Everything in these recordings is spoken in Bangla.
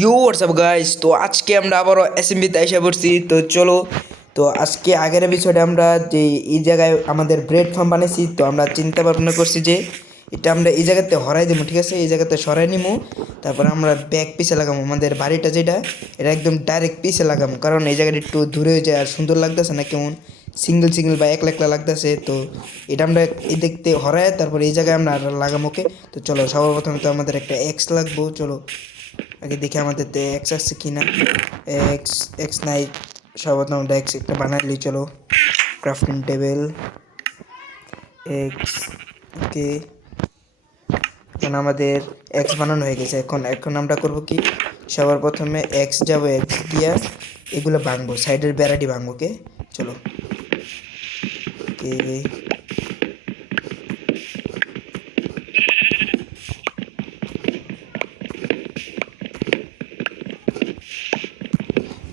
You WhatsApp guys. তো আজকে আমরা আবারও এসএমবিতে এসে পড়ছি। তো চলো, তো আজকে আগের এপিসোডে আমরা যে এই জায়গায় আমাদের ব্রেড ফার্ম বানাইছি, তো আমরা চিন্তা ভাবনা করছি যে এটা আমরা এই জায়গাতে হরাই দেবো, ঠিক আছে? এই জায়গাতে সরাই নিবো, তারপর আমরা ব্যাক পিছে লাগাবো আমাদের বাড়িটা যেটা, এটা একদম ডাইরেক্ট পিছে লাগাবো, কারণ এই জায়গাটা একটু দূরে হয়ে যায় আর সুন্দর লাগতেছে না, কেমন সিঙ্গেল সিঙ্গেল বা একলা একলা লাগতেছে। তো এটা আমরা এই দেখতে হরাই, তারপর এই জায়গায় আমরা লাগাবো। ওকে, তো চলো, সবার প্রথমে তো আমাদের একটা এক্স লাগবো। চলো আগে দেখি আমাদের এক্স আসছে কি না। এক্স এক্স নাই, সর্বপ্রথম আমরা এক্স একটা বানাইলি। চলো, ক্রাফটিং টেবিল এক্স। ওকে, এখন আমাদের এক্স বানানো হয়ে গেছে। এখন এখন আমরা করবো কি, সবার প্রথমে এক্স যাব, এক্স দিয়া এগুলো ভাঙবো, সাইডের বেড়াটি ভাঙবো। ওকে চলো। ওকে,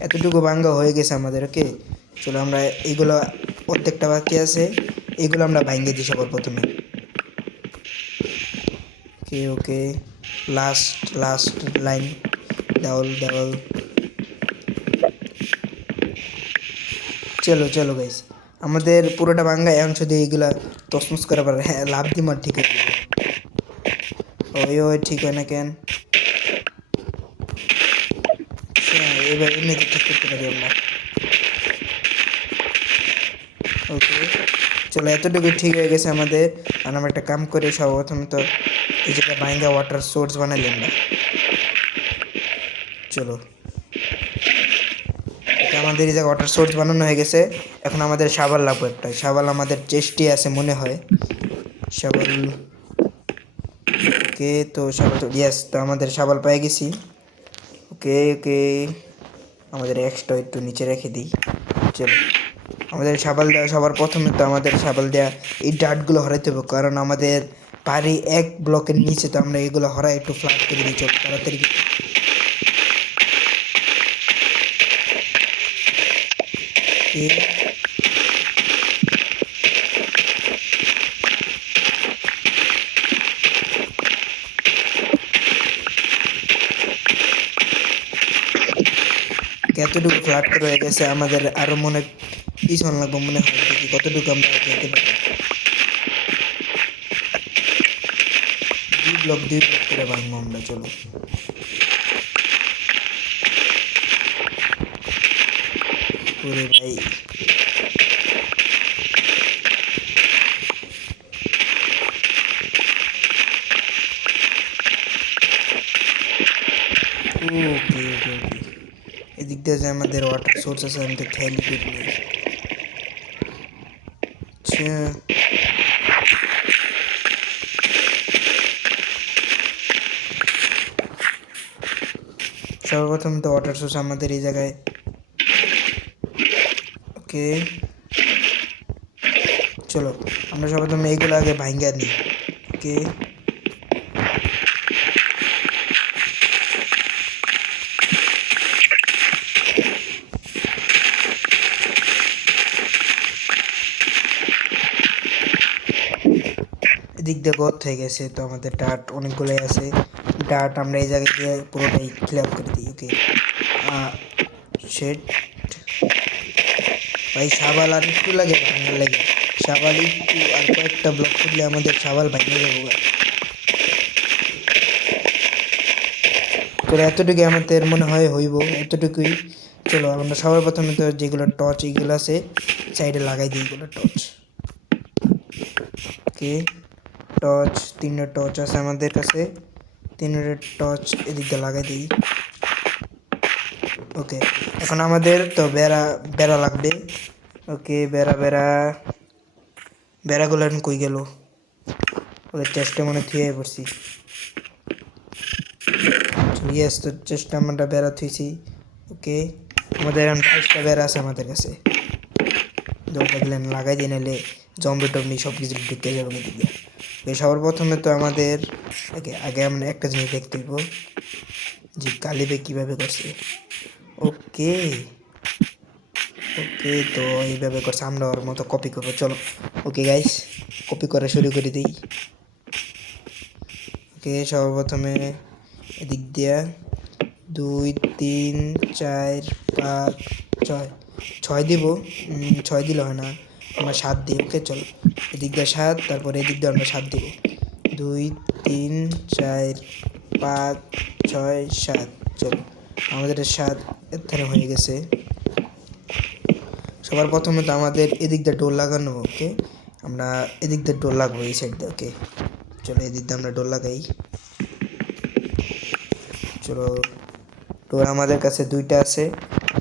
এতটুকু ভাঙ্গা হয়ে গেছে আমাদের। ওকে চলো, আমরা এইগুলো প্রত্যেকটা বাকি আছে, এগুলো আমরা ভাঙ্গে দিই সবার প্রথমে। ওকে ওকে, লাস্ট লাস্ট লাইন, দেওয়াল দেওয়াল। চলো চলো গাইস, আমাদের পুরোটা ভাঙ্গা, এখন শুধু এইগুলা তসমস করে পারে। হ্যাঁ, লাভ দিম আর ঠিক আছে। ওই ওই ঠিক হয় না কেন? এবার এমনিতে ঠিক করতে পারি আমরা। ওকে চলো, এতটুকু ঠিক হয়ে গেছে আমাদের। আর আমরা একটা কাম করি, সর্বপ্রথমে তো এই যেটা ভাঙ্গা ওয়াটার সোর্স বানাইলাম আমরা। চলো, আমাদের এই জায়গায় ওয়াটার সোর্স বানানো হয়ে গেছে। এখন আমাদের শাবল লাগবে একটা। শাবল আমাদের চেস্টে আছে মনে হয়, শাবল। ওকে, তো শাবল তো ইয়েস, তো আমাদের শাবল পেয়ে গেছি। ওকে ওকে, আমাদের এক্সট্রা একটু নিচে রেখে দিই। চলো, আমাদের শাবল দেওয়া সবার প্রথমে, তো আমাদের শাবল দেওয়া এই ডাটগুলো হরাইতে হবে, কারণ আমাদের বাড়ি এক ব্লকের নিচে, তো আমরা এগুলো হরাই একটু ফ্ল্যাট করে দিই। চলো তাড়াতাড়ি। কতটুকু ফ্ল্যাট করে হয়ে গেছে আমাদের, আরো মনে পিছন লাগবে মনে হয়। দেখি কতটুকু আমরা যেতে পারি। দুই ব্লক করে ভাঙবো আমরা। চলো, ওরে ভাই, ওকে ওকে ওকে, এদিক দিয়ে যে আমাদের ওয়াটার সোর্স আছে, আমি তো খেয়ালই করিনি। আচ্ছা, সর্বপ্রথম তো ওয়াটার সোর্স আমাদের এই জায়গায়। ওকে চলো, আমরা সর্বপ্রথম এইগুলো আগে ভাঙ্গা নিই। ওকে, এদিক দিয়ে গর্ত হয়ে গেছে, তো আমাদের ডাট অনেকগুলোই আছে। ডাট আমরা এই জায়গায় দিয়ে পুরোটাই ক্লিয়ার করে দিই। ওকে, শেড ভাই, সাবাল আর একটু লাগে ভাঙার লাগে। সাবাল একটু আর কয়েকটা ব্লক করলে আমাদের সাবাল ভাঙে যাবো। তো এতটুকু আমাদের মনে হয় হইব, এতটুকুই। চলো, আমরা সবার প্রথমে তো যেগুলো টর্চ এইগুলো আছে সাইডে লাগাই দিই, এগুলো টর্চ। ওকে, টর্চ, 3টা টর্চ আছে আমাদের কাছে, 3টা টর্চ এদিকে লাগাই দিই। ওকে, এখন আমাদের তো বেড়া বেড়া লাগবে। ওকে, বেড়া বেড়া, বেড়াগুলো এখন কই গেল? ওদের চেষ্টা মনে থুয়ে পড়ছি। ইয়েস, তো চেষ্টা আমরা বেড়া থুইছি। ওকে, আমাদের এখন 22টা বেড়া আছে আমাদের কাছে। দরকার দিলে লাগাই দিয়ে, নাহলে জম্বি টম্বি সব কিছু ঢুকে যাবে দিকে। সবার প্রথমে তো আমাদের আগে আগে আমরা একটা জিনিস দেখতে হইব যে কালিবে কীভাবে করছে। ওকে ওকে, তো এইভাবে করছে, আমরা ওর মতো কপি করবো। চলো, ওকে গাইস, কপি করা শুরু করে দিই। ওকে, সর্বপ্রথমে এদিক দিয়া 2 3 4 5 6 6 দিব। 6 দিলে হয় না, আমরা 7 দিই। ওকে চলো, এদিক দিয়ে 7, তারপরে এদিক দিয়ে আমরা 7 দিব। 2 3 4 5 6 7। চলো, আমাদের 7 এখানে হয়ে গেছে। সবার প্রথমে তো আমাদের এদিক দিয়ে ডোর লাগানো। ওকে, আমরা এদিক দিয়ে ডোর লাগাবো, এই সাইড দিয়ে। ওকে চলো, এদিক দিয়ে আমরা ডোর লাগাই। চলো, ডোর আমাদের কাছে 2টা আছে,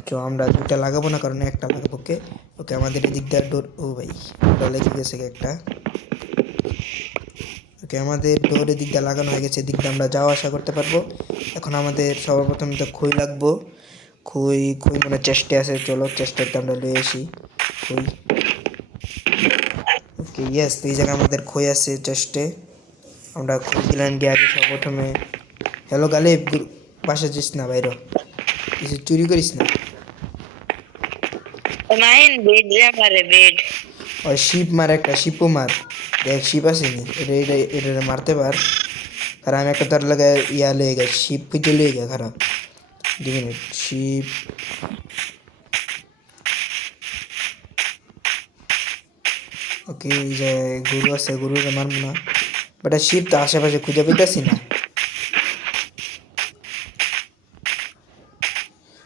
তো আমরা 2টা লাগাবো না, কারণ একটা লাগাবো। ওকে ওকে, আমাদের এদিক দিয়ে ডোর, ও ভাই ডোর লেগে গেছে একটা। ওকে, আমাদের ডোর এদিক দিয়ে লাগানো হয়ে গেছে, এদিক দিয়ে আমরা যাওয়া আসা করতে পারবো। এখন আমাদের সর্বপ্রথম তো খই লাগবো। খই খই মানে চেস্টে আছে, চলো চেস্টেতে আমরা লয়ে আসি খই। ওকে ইয়েস, তো এই জায়গায় আমাদের খই আছে চেস্টে। আমরা খই দিলাম গিয়ে আগে সর্বপ্রথমে। হ্যালো গালিব, বাসা যাস না, বাইর কিছু চুরি করিস না। মাইন বেড যা মারে বেড। ওই শিপ মার, একটা শিপও মার। দেখ শিপ আছে নি, এটা মারতে পার। আর আমি একটা তার লাগে ইয়া লয়ে গেছি, শিপ খুঁজে লয়ে গে খারাপ। 2 মিনিট, শিপ। ওকে, এই যে গরু আছে, গরুকে মারবো না, বাট শিপ তো আশেপাশে খুঁজে পেতেছি না।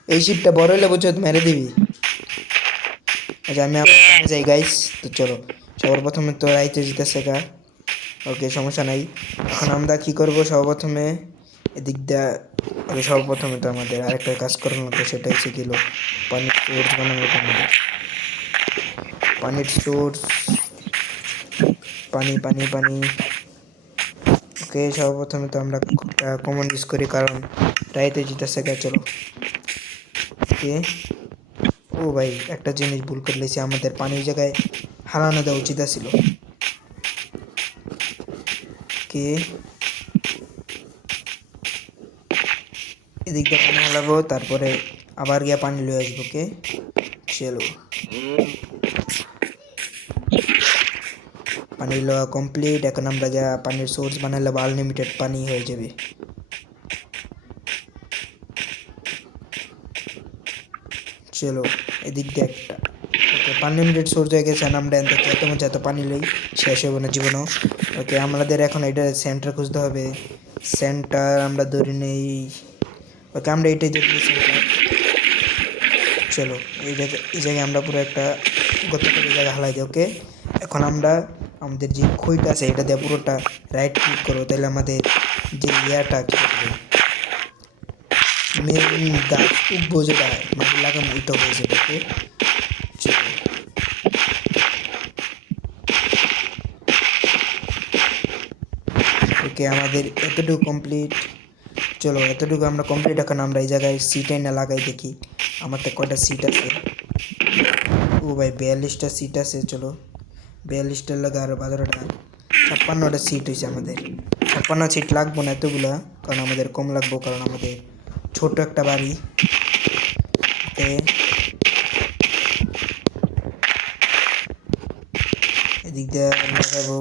এই শিপটা বড় হলে বুঝছো মেরে দিবি। আচ্ছা, আমি আমার কামে যাই গাইস। তো চলো, সবার প্রথমে তো রাইতে জিতেছে গা। ওকে সমস্যা নাই। এখন আমরা কি করব, সর্বপ্রথমে এদিক দিয়ে। ওকে, সর্বপ্রথমে তো আমাদের আরেকটা কাজ করার মতো, সেটা হচ্ছে কিলো পানির সোর্স বানানোর জন্য। পানির সোর্স, পানি পানি পানি। ওকে, সর্বপ্রথমে তো আমরা কমন ইউজ করি, কারণ রাইতে জিতেছে গা। চলো, ওকে। ও ভাই, একটা জিনিস ভুল করে লেছি, আমাদের পানির জায়গায় হারানো দেওয়া উচিত ছিল। কে এদিক দিয়ে পানি হালাবো, তারপরে আবার গিয়ে পানি লয়ে আসবো। কে চলো, পানি লওয়া কমপ্লিট। এখন আমরা যা পানির সোর্স বানালে আনলিমিটেড পানি হয়ে যাবে। চলো, এদিক দিয়ে একটা। ওকে, আনলিমিটেড সোর্স হয়ে গেছে। আমরা যত পানি লই শেষ হবে না জীবনও। ওকে, আমাদের এখন এটা সেন্টার খুঁজতে হবে। সেন্টার আমরা ধরে নেই। ওকে, আমরা এটাই ধরে সেন্টার। চলো, এই জায়গায় আমরা পুরো একটা গত করে জায়গা হালাই দিই। ওকে, এখন আমরা আমাদের যে খইটা আছে এটা দিয়ে পুরোটা রাইট ক্লিক করবো, তাহলে আমাদের যে ইয়াটা কি করবো, মেন গাছ উঠবো যেটা মাটি লাগানো, ওইটা হয়ে যাবে। ওকে চলো, ওকে আমাদের এতটুকু কমপ্লিট। চলো, এতটুকু আমরা কমপ্লিট। এখন আমরা এই জায়গায় সিট না লাগাই দেখি আমার তো কয়টা সিট আছে। ও ভাই, 42টা সিট আছে। চলো, 42টার লাগে আরো 12টা, 56টা সিট হয়েছে আমাদের। 56 সিট লাগবো না এতগুলা, কারণ আমাদের কম লাগবো, কারণ আমাদের ছোট একটা বাড়ি। এদিক দিয়ে লাগাবো।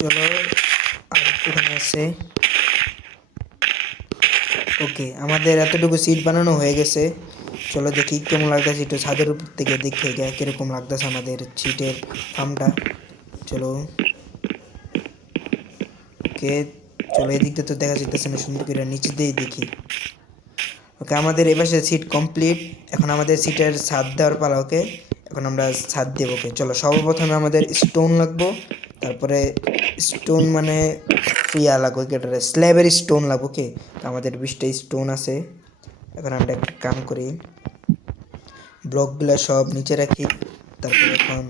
চলো, আর একটুখানি আছে। ওকে, আমাদের এতটুকু সিট বানানো হয়ে গেছে। চলো দেখি কেমন লাগতেছে, একটু ছাদের উপর থেকে দেখে গিয়ে কিরকম লাগতেছে আমাদের সিটের ফার্মটা। চলো, ওকে চলো, এদিকটা তো দেখা যেতেছে না সুন্দর করে, নিচে দিয়ে দেখি। ওকে, আমাদের এপাশে সিট কমপ্লিট। এখন আমাদের সিটের ছাদ দেওয়ার পালা। ওকে, এখন আমরা ছাদ দেবো। ওকে চলো, সর্বপ্রথমে আমাদের স্টোন লাগবো, তারপরে স্টোন মানে ফ্রিয়া লাগবে, কেটে স্ল্যাবের স্টোন লাগবো। ওকে, তো আমাদের 20টা স্টোন আছে। এখন আমরা একটা কাম করি, ব্লকগুলো সব নিচে রাখি। তারপরে এখন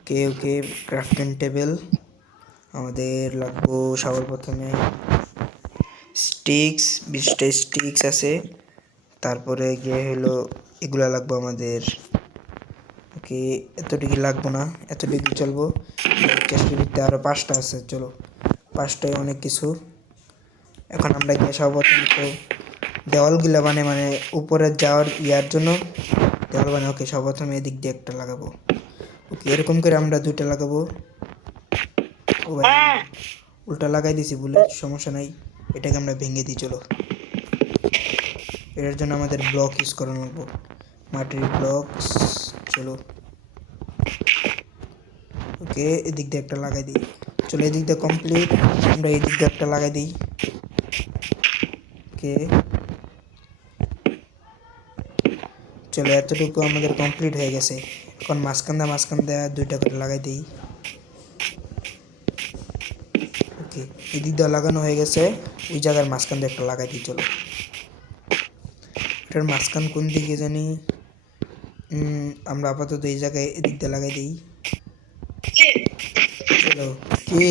ওকে ওকে ক্রাফটিং টেবিল আমাদের লাগবো। সর্বপ্রথমে স্টিক্স, 20টা স্টিক্স আছে। তারপরে গিয়ে হলো এগুলা লাগবো আমাদের। ওকে, এতটুকু লাগবো না, এতটুকু চলবো। চেষ্টা করতে আরও 5টা আছে। চলো, 5টায় অনেক কিছু। এখন আমরা গিয়ে সর্বপ্রথম তো দেওয়ালগুলা মানে উপরে যাওয়ার ইয়ার জন্য দেওয়াল বানাই। ওকে, সর্বপ্রথমে এদিক দিয়ে একটা লাগাবো। ওকে, এরকম করে আমরা 2টা লাগাবো। ও ভাই উল্টা লাগাই দিছি বলে সমস্যা নাই, এটাকে আমরা ভেঙে দিই। চলো, এটার জন্য আমাদের ব্লক ইউজ করা লাগবো, মাটির ব্লক। চলো, ওকে, এদিক দিয়ে একটা লাগাই দিই। চলো, এদিক দিয়ে কমপ্লিট, আমরা এদিক দিয়ে একটা লাগাই দিই। ওকে, চলো, এতটুকু আমাদের কমপ্লিট হয়ে গেছে। এখন মাঝখান দিয়ে দুইটা করে লাগাই দিই। ওকে, এদিক দিয়ে লাগানো হয়ে গেছে, ওই জায়গার মাঝখান দিয়ে একটা লাগাই দিই। চলো, এটার মাঝখান কোন দিকে জানি, আমরা আপাতত এই জায়গায় এদিক দিয়ে লাগাই দিই। চলো, কি,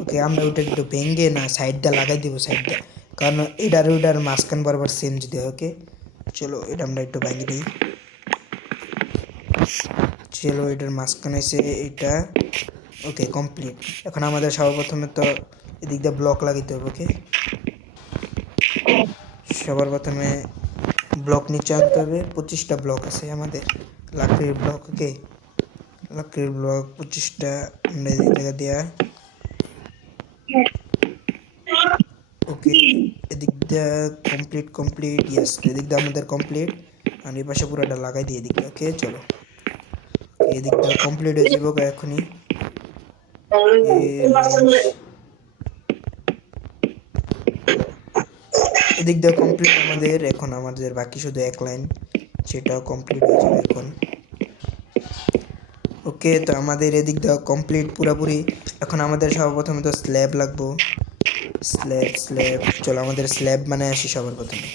ওকে, আমরা ওটা একটু ভেঙে না সাইড দিয়ে লাগাই দিব, সাইড দিয়ে, কারণ এটার ওইটার মাঝখান বরাবর সেম যদি হয়। ওকে, চলো, এটা আমরা একটু ভেঙে দিই। চলো, এটার মাঝখানে এসে এটা, ওকে, কমপ্লিট। এখন আমাদের সর্বপ্রথমে তো এদিক দিয়ে ব্লক লাগাইতে হবে। ওকে, সবার প্রথমে ব্লক নিচে আনতে হবে। 25টা ব্লক আছে আমাদের, লাকড়ির ব্লক। ওকে, লাকড়ির ব্লক 25টা আমরা এই জায়গা দেওয়া। ওকে, এদিক দিয়ে কমপ্লিট ইয়েস, এদিক দিয়ে আমাদের কমপ্লিট। আর এই পাশে পুরোটা লাগাই দিই এদিকটা। ওকে, চলো, এদিক দিয়ে কমপ্লিট হয়ে যাবো এখনই। এদিক দিয়ে কমপ্লিট আমাদের, এখন আমাদের বাকি শুধু এক লাইন, সেটাও কমপ্লিট হয়ে যাবে এখন। ওকে, তো আমাদের এদিক দিয়ে কমপ্লিট পুরোপুরি। এখন আমাদের সর্বপ্রথমে তো স্ল্যাব লাগবো, স্ল্যাব। চলো, আমাদের স্ল্যাব মানে আসি সবার প্রথমে।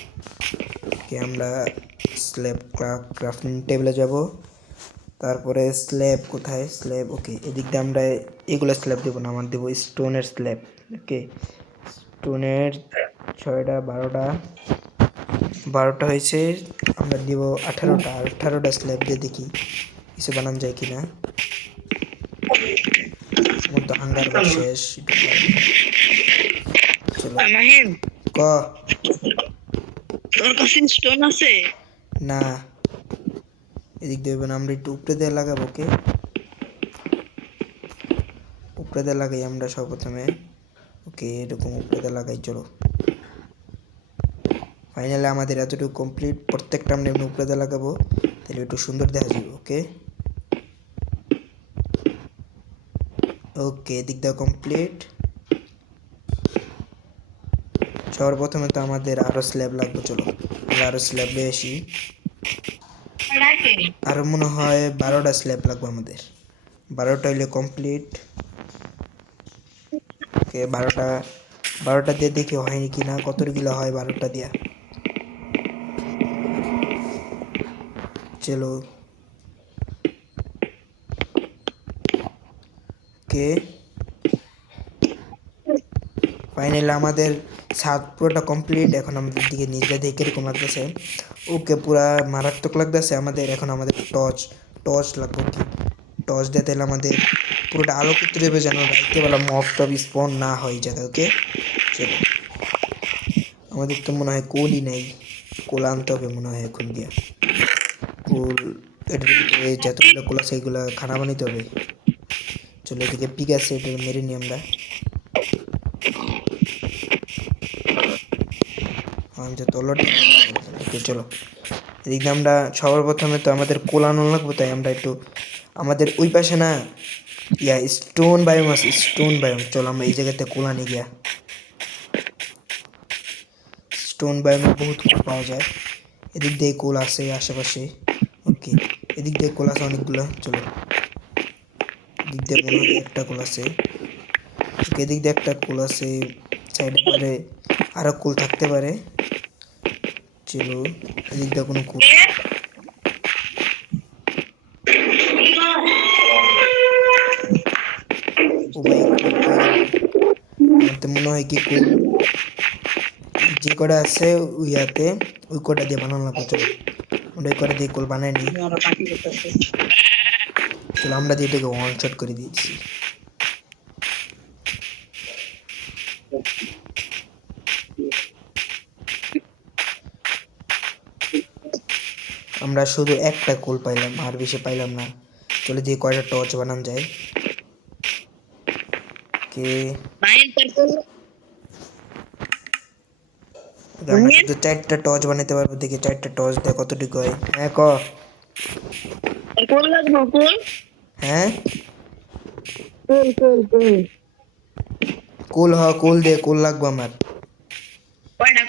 ওকে, আমরা স্ল্যাব ক্রাফটিং টেবিলে যাব। তারপরে স্ল্যাব কোথায়, স্ল্যাব, ওকে, এদিক দিয়ে আমরা এগুলো স্ল্যাব দেবো না, আমার দেবো স্টোনের স্ল্যাব। ওকে, স্টোনের 6টা 12টা হয়েছে, আমরা দিব 18টা স্ল্যাব দিয়ে দেখি কিছু বানান যায় কিনা। আমার তো হাঙ্গার শেষ। চলো, মাহিম, ক, তোর কাছে স্টোন আছে? না, এদিক দিয়ে না, আমরা একটু উপরে দিয়ে লাগাবো। ওকে, উপরে দিয়ে লাগাই আমরা সর্বপ্রথমে। ওকে, এরকম উপরে দিয়ে লাগাই। চলো, ফাইনালি আমাদের এতটুকু কমপ্লিট। প্রত্যেকটা আমরা এমনি উপরে দিয়ে লাগাবো, তাহলে একটু সুন্দর দেখা যাবে। ওকে, ওকে, এদিক দিয়ে কমপ্লিট। সবার প্রথমে তো আমাদের আরো স্ল্যাব লাগবে। চলো, আমরা আরো স্ল্যাব নিয়ে আসি। আরো মনে হয় 12টা স্ল্যাব লাগবে আমাদের, 12টা হইলে কমপ্লিট। ওকে, 12টা দিয়ে দেখি হয়নি কি না, কতগুলো হয় 12টা দিয়া। চলো, ওকে, ফাইনালি আমাদের ছাদ পুরোটা কমপ্লিট। এখন আমাদের দিকে নিজে দেখে এরকম লাগতেছে। ওকে, পুরা মারাত্মক লাগতেছে আমাদের। এখন আমাদের টর্চ লাগবে। কি, টর্চ দিয়ে তাহলে আমাদের পুরোটা আলোকিত দেবে, যেন রাত্রেবেলা মব টব স্পন না হয় এই জায়গায়। ওকে, চলো, আমাদের তো মনে হয় কোলই নেই, কোল আনতে হবে মনে হয় এখন গিয়া। কোল, এটার ভিতরে যতগুলো কোল আছে এগুলো খানা বানাইতে হবে। চলো, এদিকে পিক আছে, এটা মেরে নিই আমরা। আমি তো তলটি। ওকে, চলো, এদিক দিয়ে আমরা সবার প্রথমে তো আমাদের কোল আনানো লাগবে, তাই আমরা একটু আমাদের ওই পাশে না স্টোন বায়োম আছে, স্টোন বায়োম। চলো, আমরা এই জায়গাতে কোল আনি গিয়া। স্টোন বায়োমে বহুত কোল পাওয়া যায়, এদিক দিয়ে কোল আছে আশেপাশে। ওকে, এদিক দিয়ে কোল আছে অনেকগুলো। চলো, এদিক দিয়ে মনে হয় একটা কোল আছে। ওকে, এদিক দিয়ে একটা কোল আছে, সাইডে পারে আরো কোল থাকতে পারে। চলো, এদিক দিয়ে কোনো কোল, ও ভাই, আমার তো মনে হয় কি কোল যে কটা আছে ইয়াতে, ওই কটা দিয়ে বানানো লাগবে। চলো, আমরা ওই কটা দিয়ে কোল বানাই নিই। চলো, আমরা দিয়ে এটাকে ওয়ান শট করে দিয়েছি। আমরা শুধু একটা কোল পাইলাম, আর বেশি পাইলাম না। চলে দিয়ে কয়টা টর্চ বানানো যায়। ওকে মাইন তারপর আমরা শুধু 4টা টর্চ বানাতে পারবো, দেখি 4টা টর্চ দিয়ে কতটুকু হয়। হ্যাঁ ক। কোন লাগবো কোন হ্যাঁ কোন কুল দে, কুল লাগবো আমার। কয়টা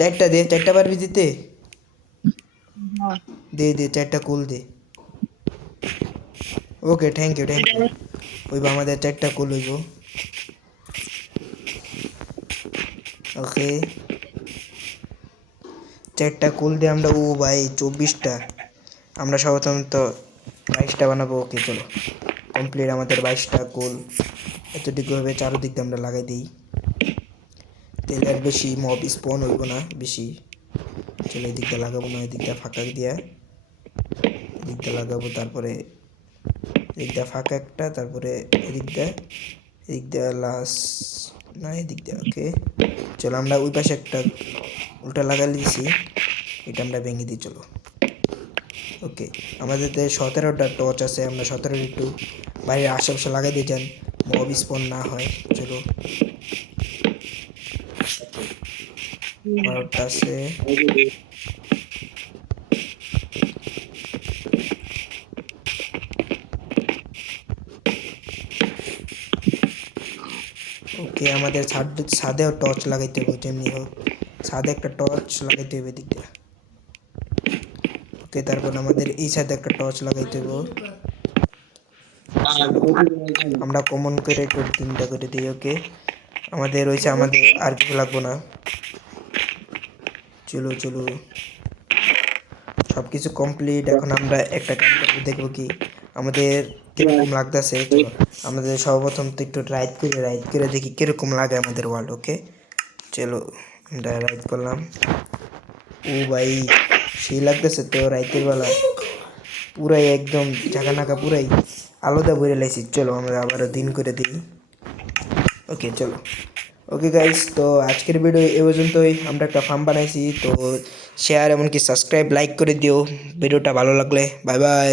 4টা দে, 4টা পারবি দিতে? হ্যাঁ দে 4টা কুল দে। ওকে থ্যাংক ইউ হইব, আমাদের 4টা কুল হইব। ওকে 4টা কুল দিয়ে আমরা, ও ভাই 24টা, আমরা সাধারণত 22টা বানাবো। ওকে চলো কমপ্লিট আমাদের 22টা কুল। এতটুকু হবে, চারোদিক দিয়ে আমরা লাগাই দিই, তাহলে আর বেশি মব স্পন হইব না বেশি। চলো এদিক দিয়ে লাগাবো না, এদিক দিয়ে ফাঁকা দিয়া এদিক দিয়ে লাগাবো, তারপরে এদিক দিয়ে ফাঁকা একটা, তারপরে এদিক দিয়ে লাস্ট, না এদিক দিয়ে। ওকে চলো আমরা ওই পাশে একটা উল্টা লাগাই দিয়েছি, এটা আমরা ভেঙে দিই চলো। ওকে আমাদের 17টা টর্চ আছে, আমরা 17 একটু বাইরের আশেপাশে লাগাই দিয়ে যান, মব স্পন না হয়। চলো 12টা আছে। ওকে আমাদের ছাদেও টর্চ লাগাইতে হবে, যেমনি হোক ছাদে একটা টর্চ লাগাইতে হবে দিক দিয়ে। ওকে তারপর আমাদের এই ছাদে একটা টর্চ লাগাইতে হবে। আমরা কমন করে একটু 3টা করে দিই। ওকে আমাদের রয়েছে, আমাদের আর কিছু লাগবো না। চলো সব কিছু কমপ্লিট। এখন আমরা একটা কাম করবো, দেখবো কি আমাদের কিরকম লাগতেছে। চলো আমাদের সর্বপ্রথম তো একটু রাইড করে দেখি কিরকম লাগে আমাদের ওয়ার্ল্ড। ওকে চলো আমরা রাইড করলাম। ও ভাই সেই লাগতেছে তো, রাইতের বেলা পুরাই একদম ঝাঁকানাকা, পুরাই আলাদা বইরে লাইছি। চলো আমরা আবারও দিন করে দিই। ওকে চলো। ওকে গাইস, তো আজকের ভিডিও এ পর্যন্তই। আমরা একটা ফার্ম বানাইছি, তো শেয়ার এমনকি সাবস্ক্রাইব লাইক করে দিও ভিডিওটা ভালো লাগলে। Bye bye.